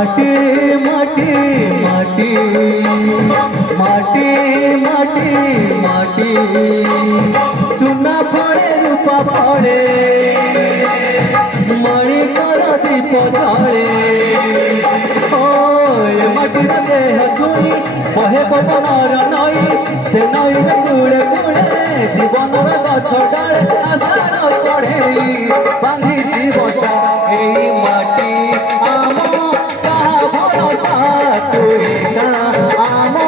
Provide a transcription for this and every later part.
माटी माटी माटी माटी माटी माटी सुना फड़े रूपा फड़े मणि कर दीप जले माटी देह छुई बहे पवनर नई से नई कूड़े कूड़े जीवन गछ डाले आशार चढ़े बांधी जीवसा एई माटी आम साहा भरोसा तुई ना आम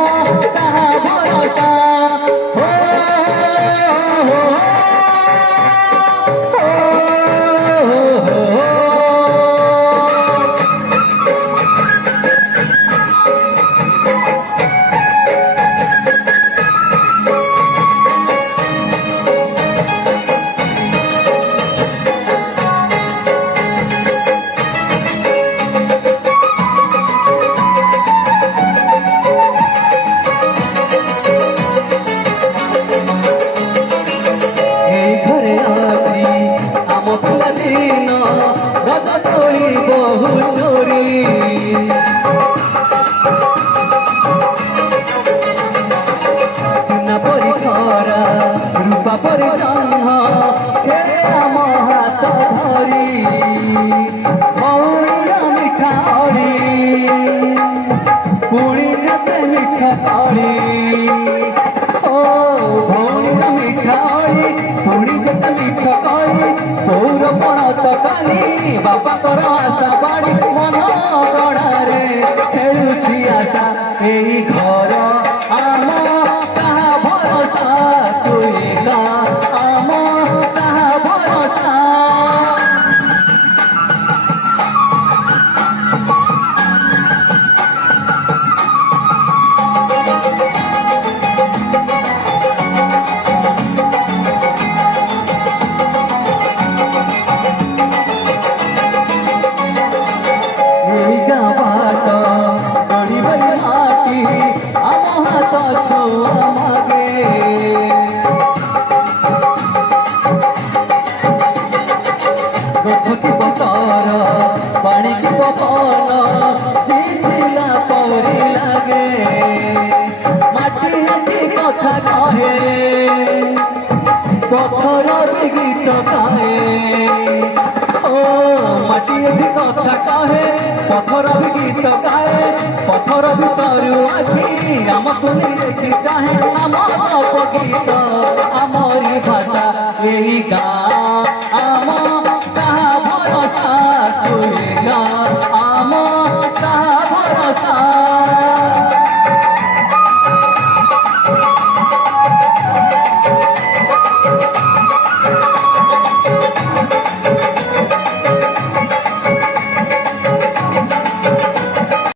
साहा भरोसा बहु चोरी सुना परी खरा रूपा परी जन्ह खेले आम हाथ धरी मौरीर मिठा अड़ी पुणी जते मिछ कड़ी भौणीर मिठा अड़ी पुणी जते मिछ कड़ी पौर पण तकाली बापा कर आशा बाड़ी मन गड़े खेलुछि आशा एई घर आम साहा भरोसा तुई ना आम साहा भरोसा गछकी पतर पानी की पवन जीला परी लागे माटी हाटी कथा कहे पत्थर भी गीत गाए माटी हाटी कथा कहे पत्थर भी गीत गाए पत्थर भीतर आखि आम तुनी देखी चाहे आम गप गीत आम